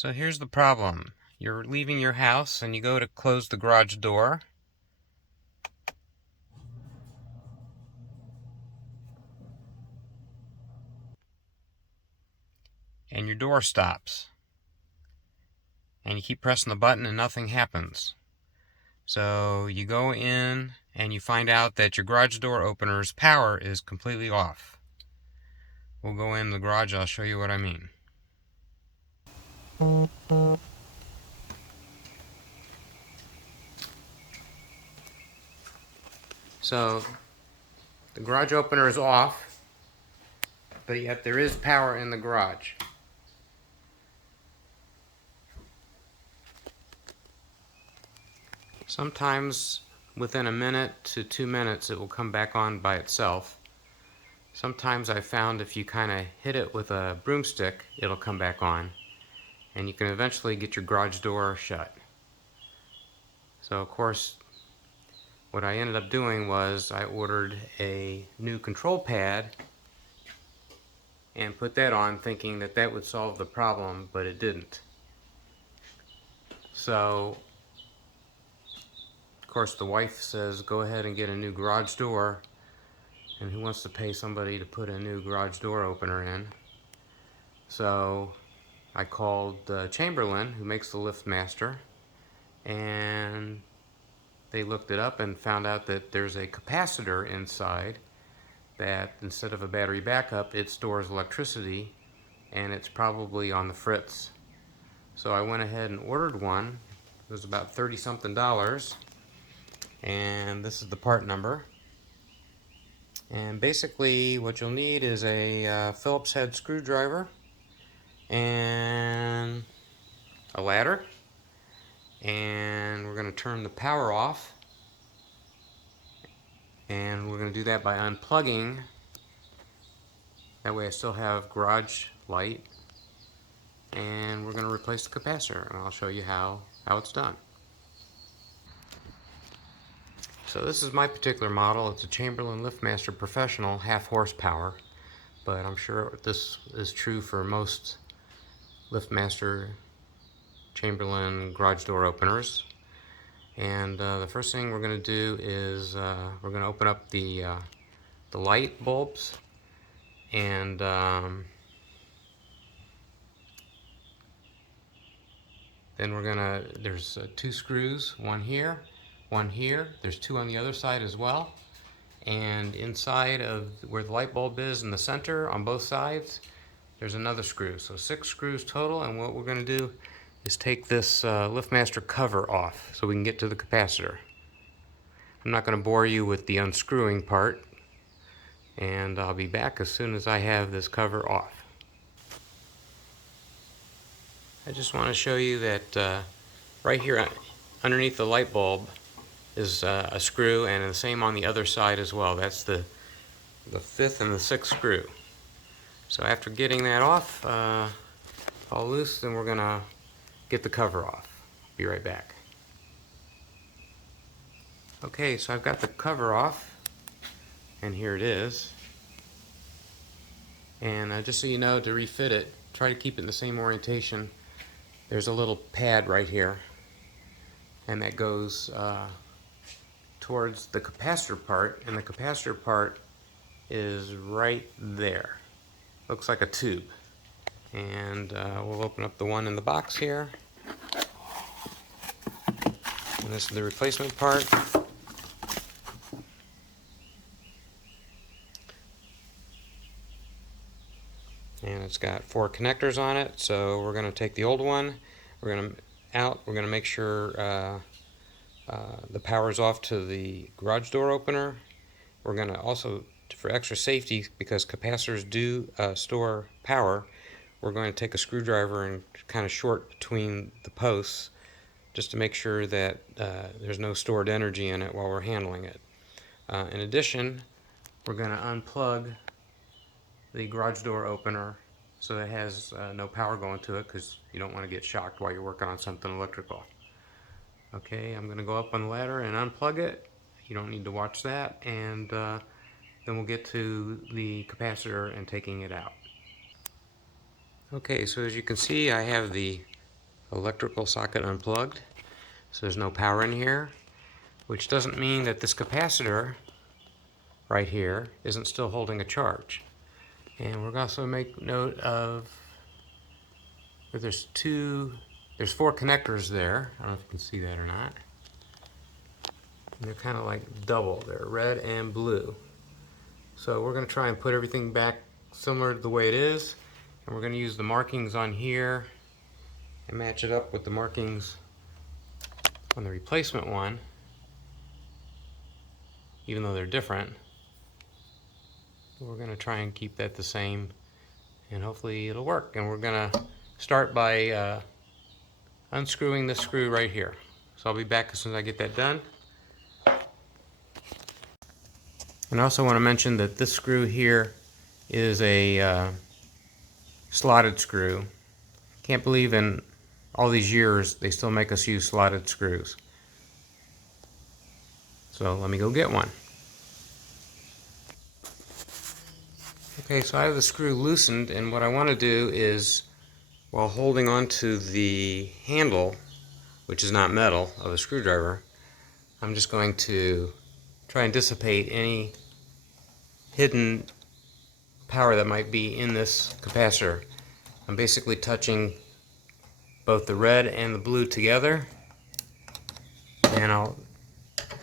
So here's the problem. You're leaving your house and you go to close the garage door. And your door stops. And you keep pressing the button and nothing happens. So you go in and you find out that your garage door opener's power is completely off. We'll go in the garage, I'll show you what I mean. So the garage opener is off, but yet there is power in the garage. Sometimes within a minute to 2 minutes it will come back on by itself. Sometimes I've found if you kind of hit it with a broomstick, it'll come back on, and you can eventually get your garage door shut. So of course, what I ended up doing was I ordered a new control pad and put that on thinking that that would solve the problem, but it didn't. So of course the wife says go ahead and get a new garage door, and who wants to pay somebody to put a new garage door opener in? So I called Chamberlain, who makes the LiftMaster, and they looked it up and found out that there's a capacitor inside that instead of a battery backup, it stores electricity, and it's probably on the fritz. So I went ahead and ordered one. It was about $30-something, and this is the part number. And basically what you'll need is a Phillips head screwdriver and a ladder, and we're going to turn the power off, and we're going to do that by unplugging. That way I still have garage light, and we're going to replace the capacitor, and I'll show you how it's done. So this is my particular model. It's a Chamberlain LiftMaster Professional, half horsepower, but I'm sure this is true for most LiftMaster Chamberlain garage door openers. And the first thing we're going to do is we're going to open up the light bulbs, and then we're gonna, there's 2 screws, one here, there's 2 on the other side as well, and inside of where the light bulb is in the center on both sides there's another screw, so 6 screws total. And what we're going to do is take this LiftMaster cover off so we can get to the capacitor. I'm not going to bore you with the unscrewing part, and I'll be back as soon as I have this cover off. I just want to show you that right here underneath the light bulb is a screw, and the same on the other side as well. That's the 5th and the 6th screw. So after getting that off all loose, then we're going to get the cover off. Be right back. Okay, so I've got the cover off, and here it is. And just so you know, to refit it, try to keep it in the same orientation. There's a little pad right here, and that goes towards the capacitor part, and the capacitor part is right there. Looks like a tube. And we'll open up the one in the box here. And this is the replacement part. And it's got 4 connectors on it, so we're going to take the old one, we're going to make sure the power's off to the garage door opener. We're going to also, for extra safety, because capacitors do store power, we're going to take a screwdriver and kind of short between the posts just to make sure that there's no stored energy in it while we're handling it. In addition, we're going to unplug the garage door opener so that it has no power going to it, because you don't want to get shocked while you're working on something electrical. Okay, I'm going to go up on the ladder and unplug it. You don't need to watch that, and then we'll get to the capacitor and taking it out. Okay, so as you can see, I have the electrical socket unplugged, so there's no power in here, which doesn't mean that this capacitor right here isn't still holding a charge. And we're also make note of that there's four connectors there. I don't know if you can see that or not. And they're kind of like double. They're red and blue. So we're going to try and put everything back similar to the way it is, and we're going to use the markings on here and match it up with the markings on the replacement one, even though they're different. We're going to try and keep that the same, and hopefully it'll work. And we're going to start by unscrewing this screw right here. So I'll be back as soon as I get that done. And I also want to mention that this screw here is a slotted screw. Can't believe in all these years they still make us use slotted screws. So let me go get one. Okay, so I have the screw loosened, and what I want to do is, while holding on to the handle, which is not metal, of a screwdriver, I'm just going to try and dissipate any hidden power that might be in this capacitor. I'm basically touching both the red and the blue together, and I'll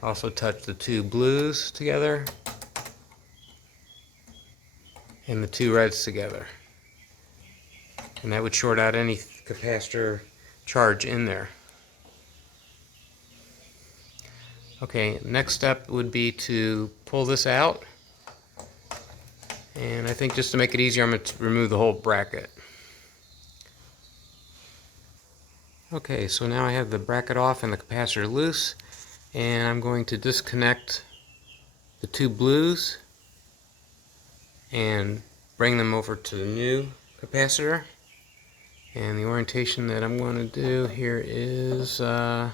also touch the two blues together and the two reds together, and that would short out any capacitor charge in there. Okay, next step would be to pull this out, and I think just to make it easier I'm going to remove the whole bracket. Okay, so now I have the bracket off and the capacitor loose, and I'm going to disconnect the two blues and bring them over to the new capacitor. And the orientation that I'm going to do here is we'll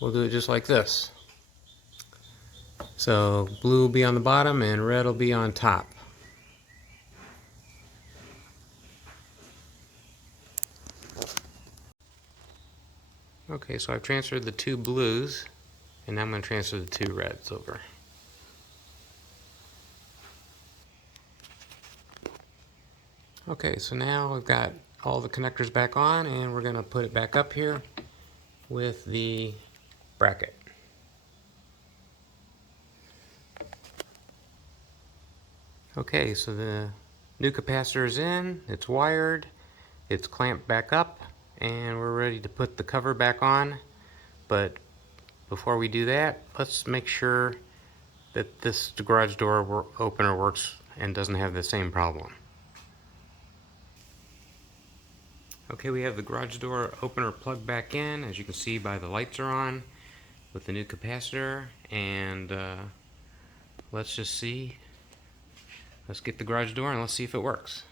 do it just like this. So blue will be on the bottom and red will be on top. Okay, so I've transferred the two blues, and now I'm going to transfer the two reds over. Okay, so now we've got all the connectors back on, and we're going to put it back up here with the bracket. Okay, so the new capacitor is in, it's wired, it's clamped back up, and we're ready to put the cover back on. But before we do that, let's make sure that this garage door opener works and doesn't have the same problem. Okay, we have the garage door opener plugged back in, as you can see by the lights are on with the new capacitor, and let's just see. Let's get the garage door and let's see if it works.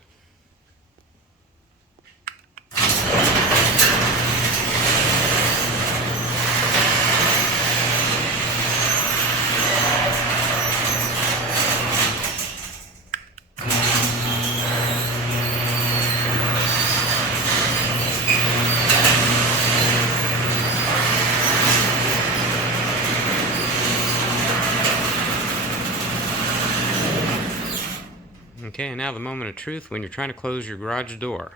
Okay, and now the moment of truth when you're trying to close your garage door.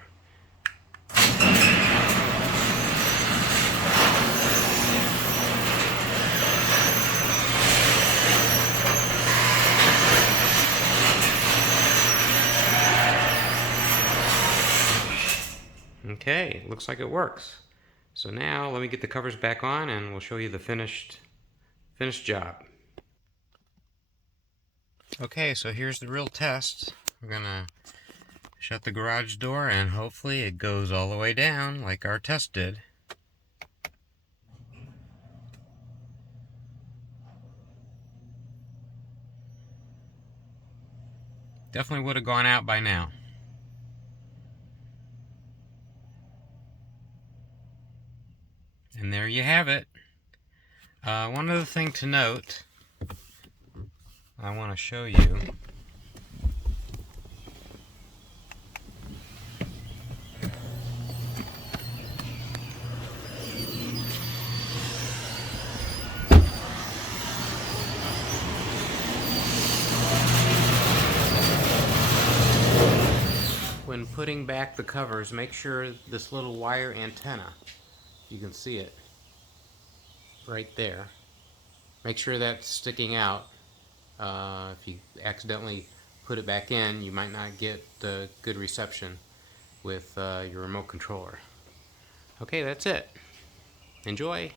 Okay, looks like it works. So now let me get the covers back on and we'll show you the finished job. Okay, so here's the real test. We're gonna shut the garage door and hopefully it goes all the way down like our test did. Definitely would have gone out by now. And there you have it. One other thing to note, I want to show you. when putting back the covers, make sure this little wire antenna, you can see it right there, make sure that's sticking out. If you accidentally put it back in, you might not get good reception with your remote controller. Okay, that's it. Enjoy!